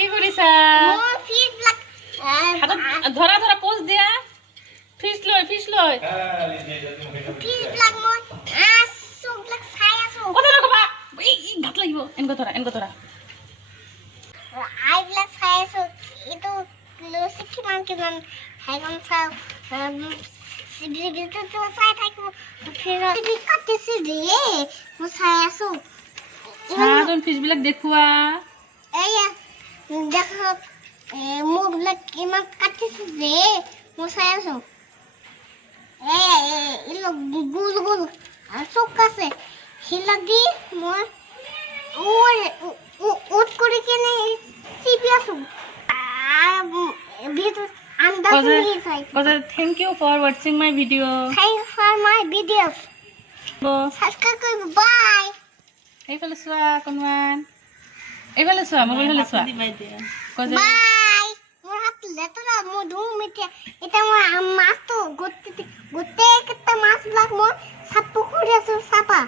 কি কৰিছা মই ফিজ ব্লাক ধৰা ধৰা পোজ দিয়া ফিশ লৈ ফিজ ব্লাক মই আছো ব্লাক চাই আছো কথা নকবা এই ঘাট লাগিব এনগো ধৰা আই ব্লাক চাই আছো ইটো লসি কিমান হাইগন চাও বিবিটো তো চাই থাকো ফিৰ বি কাটিছে দিয়ে মই চাই আছো সাধন ফিশ বিলাক দেখুৱা এয়া দেখো মোৰ ব্লাক কিমান কাটিছে যে মই চাই আছো ইলো গুল চোক আছে হিলাদি মই উট কৰি কেনে চিপি আছো ভিতর আন্দাজ মিলি চাই thank you for watching my video thank you for my videos subscribe কৰিব bye এইফালে চোৱা কোনমান এইফালে চোৱা মোবাইল চোৱা bye মোৰ হাত লেতৰা মই ধুম এটা মই মাছটো গোটে কেটা মাছ বিলাক মই সাপ কৰি আছো সাপা